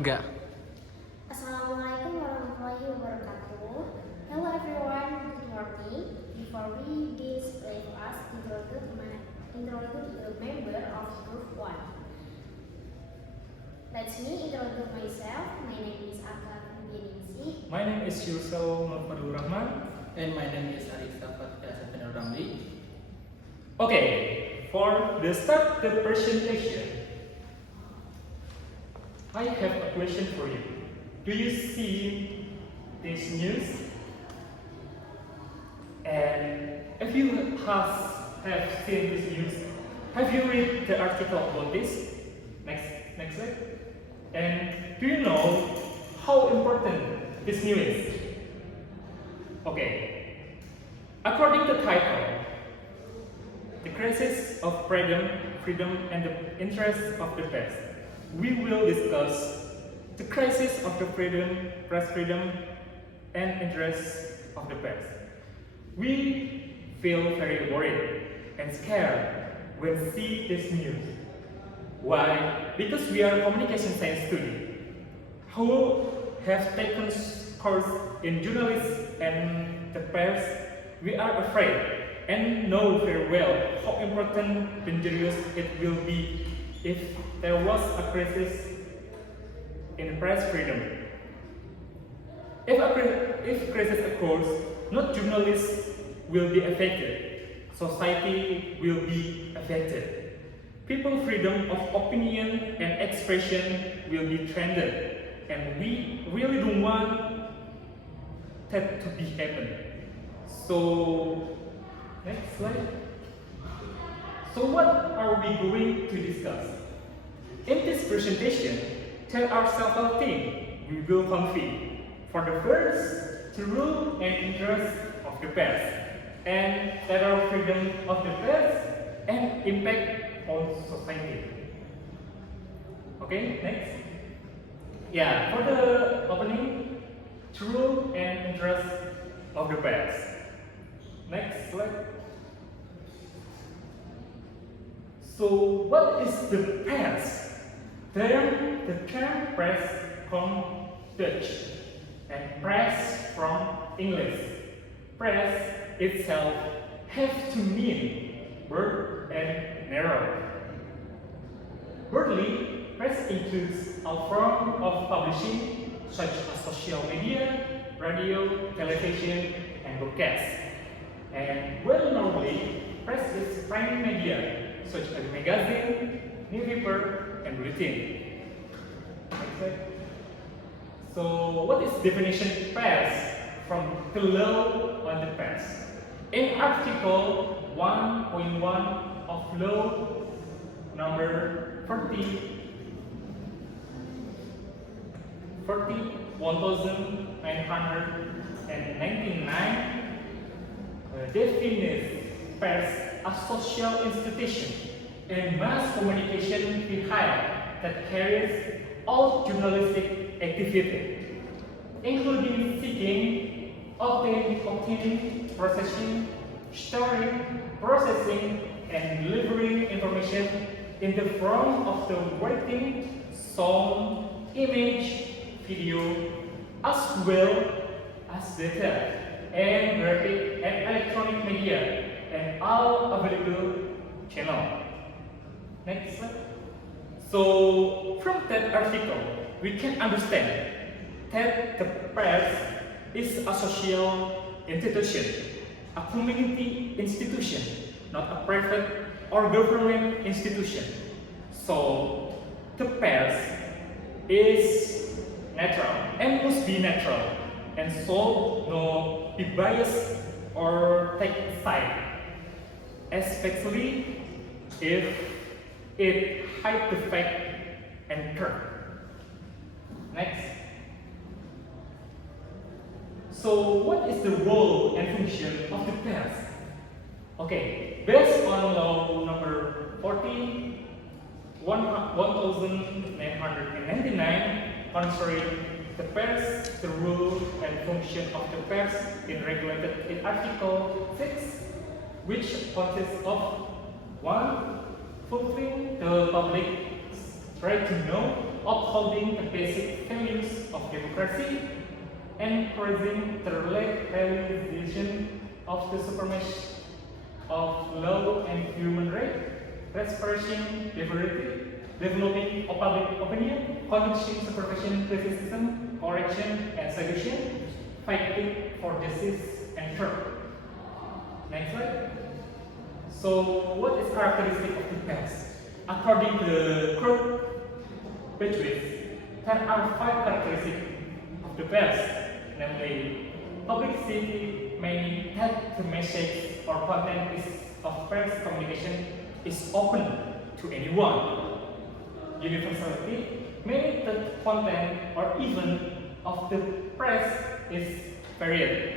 Enggak. Assalamualaikum warahmatullahi wabarakatuh. Hello everyone, good morning. Before we this EFAS, introduce the member of Group 1. Let me introduce myself. My name is Aka Biningsi. My name is Yusel Nurfadul Rahman. And my name is Arisa Fatia Safinar Ramli. Okay, for the start the presentation, I have a question for you. Do you see this news? And if you have seen this news, have you read the article about this? Next slide. And do you know how important this news is? Okay. According to the title, the crisis of freedom and the interests of the past, we will discuss the crisis of the press freedom and interests of the past. We feel very worried and scared when we see this news. Why? Because we are communication science students who have taken course in journalism and the press. We are afraid and know very well how important, dangerous it will be if there was a crisis in press freedom. If crisis occurs, not journalists will be affected, society will be affected. People's freedom of opinion and expression will be threatened, and we really don't want that to be happen. So, next slide. So what are we going to discuss? In this presentation, there are several things we will convey. For the first, the role and interest of the press, and there are freedom of the press and impact on society. Okay, next. Yeah, for the opening, the role and interest of the press. Next slide. So, what is the press? The term press from Dutch and press from English. Press itself has two meanings, broad and narrow. Broadly, press includes a form of publishing such as social media, radio, television, and broadcast. And well normally, press is print media such as magazine, newspaper, and bulletin. Next slide. So, what is definition press from the law on the press? In Article 1.1 of Law number 1999 defines press as social institution and mass communication vehicle that carries out journalistic activity, including seeking, obtaining, processing, storing, processing, and delivering information in the form of the writing, sound, image, video, as well as data and graphic and electronic media and all available channels. Next slide. So, from that article, we can understand that the press is a social institution, a community institution, not a private or government institution. So, the press is natural and must be natural, and so no be biased or take side, especially if it hides the fact and truth. Next. So, what is the role and function of the press? Okay, based on law number 1999 concerning the press, the role and function of the press is regulated in Article 6, which consists of 1. Fulfilling the public's right to know upholding the basic values of democracy, encouraging the realization of the supremacy of law and human rights, restoring liberty, developing public opinion, conducting supervision, criticism, correction, and solution, fighting for justice and truth. Next slide. So, what is characteristic of the past? According to the group Bedouins, there are 5 characteristics of the past, namely publicity, meaning that the message or content of press communication is open to anyone. Universality, meaning that content or event of the press is varied.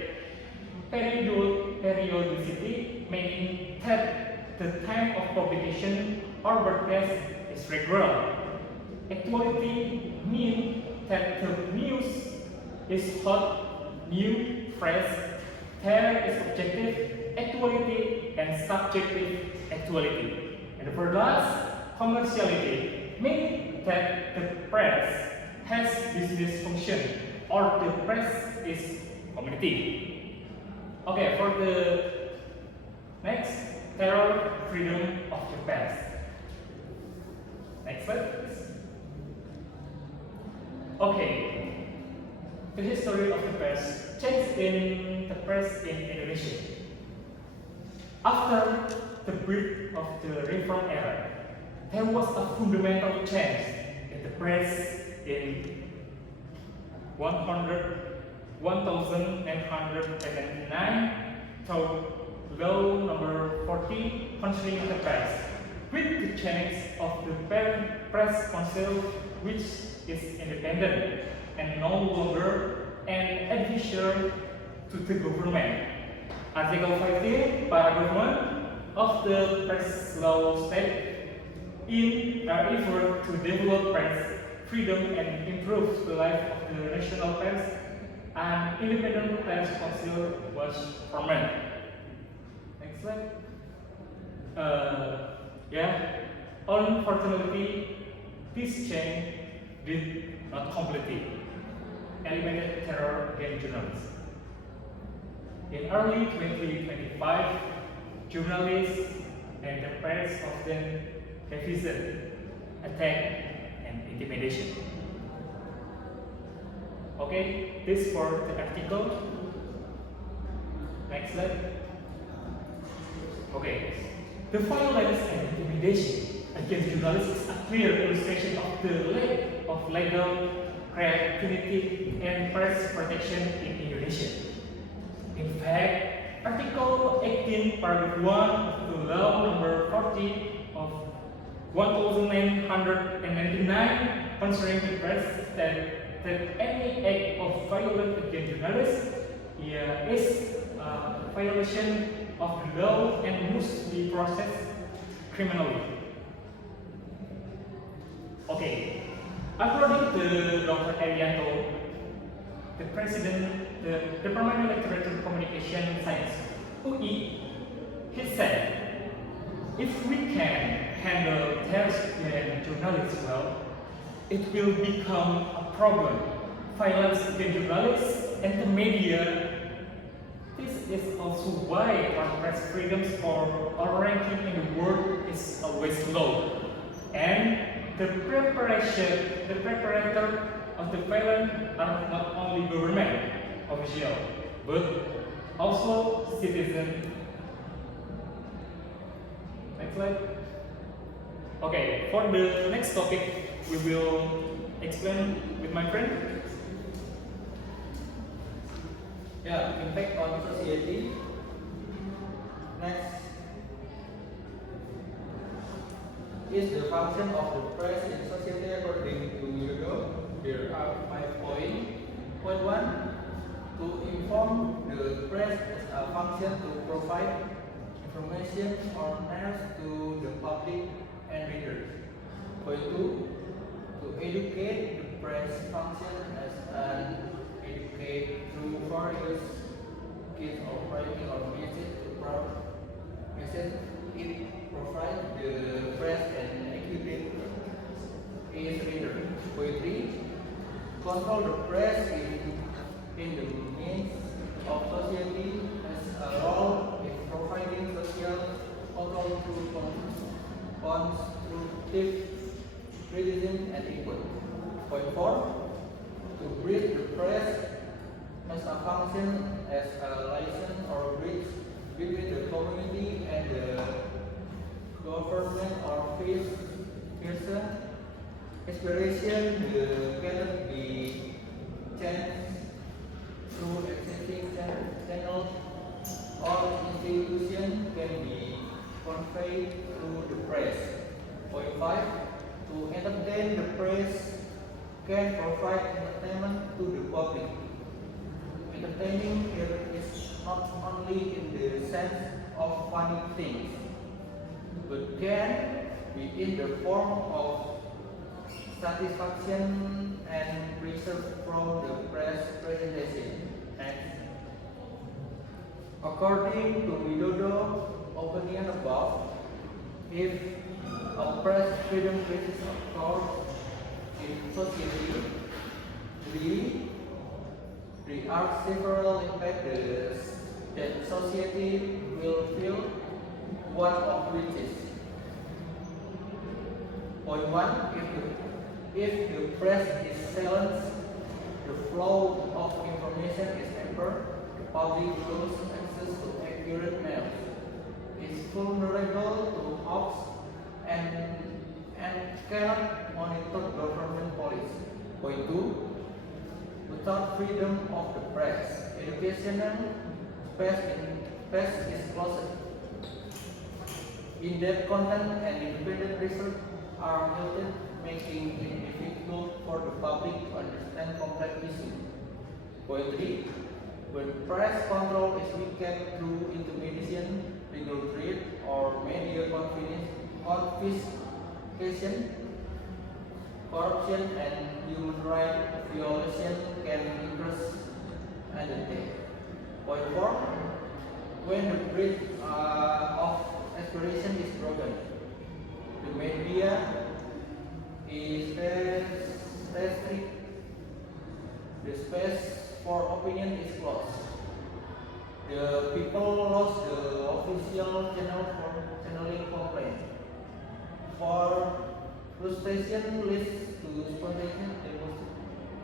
Periodicity, meaning that the time of publication or broadcast is regular. Actuality, means that the news is hot, new, fresh. There is objective actuality and subjective actuality. And for last, commerciality, meaning that the press has business function or the press is community. Okay, for the next, terror, freedom of the press. Next slide, please. Okay, the history of the press changed in the press in Indonesia. After the birth of the Reform era, there was a fundamental change in the press in 1999 to law number 40 concerning the press, with the change of the press council, which is independent and no longer an advisor to the government. Article 15, paragraph 1 of the press law states, in an effort to develop press freedom and improve the life of the national press, an independent press council was formed. Next slide. Unfortunately, this change did not completely eliminate terror against journalists. In early 2025, journalists and the press often faced attack and intimidation. Okay, this for the article. Next slide. Okay, the violence and intimidation against journalists is a clear illustration of the lack of legal creativity and press protection in Indonesia. In fact, Article 18, Paragraph 1 of the Law number 40 of 1999 concerning the press that any act of violence against journalists is a violation of the law and must be processed criminally. Okay, according to Dr. Arianto, the president, the Department of Literature Communication Science, UI, he said, if we can handle terrorist and journalists well, it will become a problem. Violence against journalists and the media. This is also why our press freedoms for our ranking in the world is always low. And the preparator of the violence are not only government official, but also citizens. Next slide. Okay, for the next topic, we will explain with my friend. Yeah, impact on society. Next is the function of the press in society according to Yudo. There are 5 points. Point 1, to inform the press as a function to provide information or news to the public and readers. Point 2, to educate the press function as an educate through various kinds of writing or message to message it provide the press and equip its reader. Point control the press in the means of society has a role in providing social control through constructive criticism and input. Point 4. To bridge the press has a function as a liaison or bridge between the community and the government or vice versa. Inspiration cannot be changed through existing channels or institution can be conveyed through the press. Point 5. To entertain the press can provide entertainment to the public. Entertaining here is not only in the sense of funny things, but can be in the form of satisfaction and pleasure from the press presentation. Next. According to Widodo opinion above, if a press freedom crisis occurs in society, there are several impacts that society will feel, one of which is point 1. If the press is silenced, the flow of information is hampered, the public loses access to accurate news, is vulnerable to hoax, and cannot monitor government policy. Point 2. Without freedom of the press, educational space is closed. In-depth content and independent research are halted, making it difficult for the public to understand complex issues. Point 3. When press control is weakened through intimidation, legal threat, or media confiscation, corruption and human rights violation can increase undertake. Point 4. When the bridge of aspiration is broken, the media is restricted, the space for opinion is closed. The people lost the official channel for channeling complaint. For frustration leads to spontaneous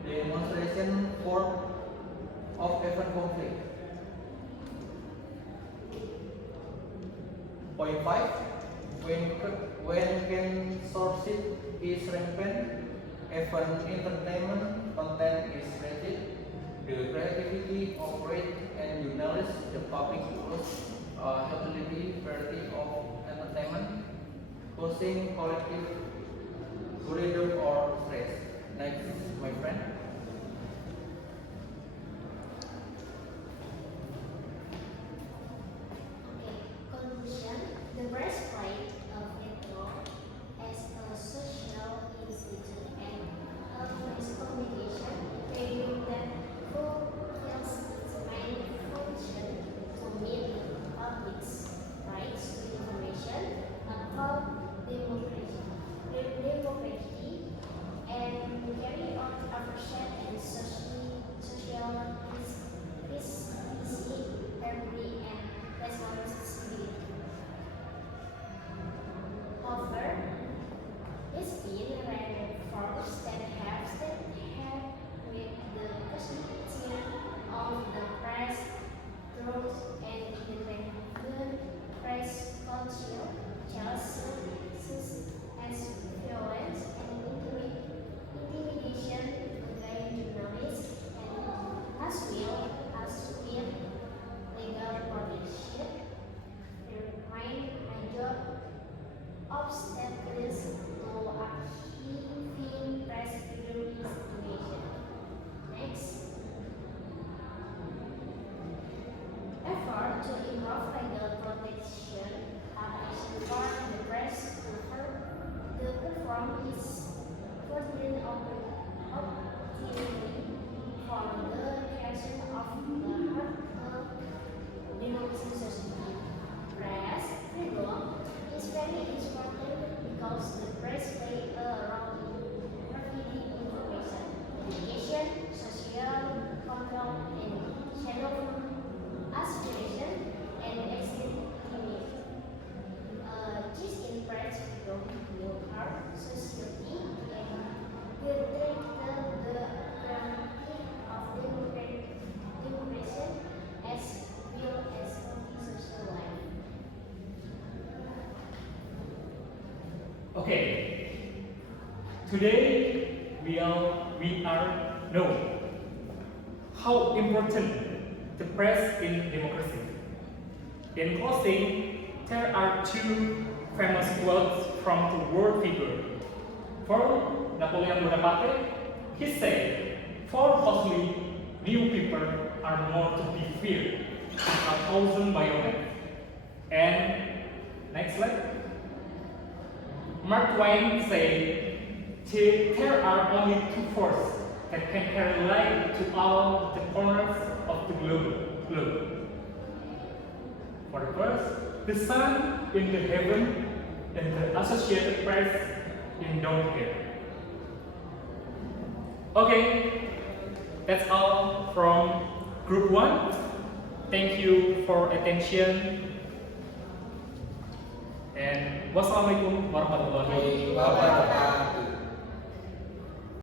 demonstration for of event conflict. Point 5. When censorship is rampant, even entertainment content is rated, the creativity of rate and journalists, the public lose utility variety of entertainment, causing collective boredom or stress. Next, my friend. Conclusion. The breastplate of network as a social institute and a mass communication medium that fulfills its main function to meet the public's rights to information about democracy and carry on racial control and xenophobic aspiration and extremity. This impressed the new art society and detected the gravity of democracy as well as social life. Okay, today we are know how important the press in democracy. In closing, there are two famous quotes from the world figure. For Napoleon Bonaparte, he said, "For mostly new people are more to be feared than 1,000 bayonets." And next slide. Mark Twain said, "There are only two forces that can carry light to all the corners of the globe. For the first, the sun in the heaven and the Associated Press in down here." Okay, that's all from Group 1. Thank you for attention. And wassalamualaikum warahmatullahi wabarakatuh. wabarakatuh.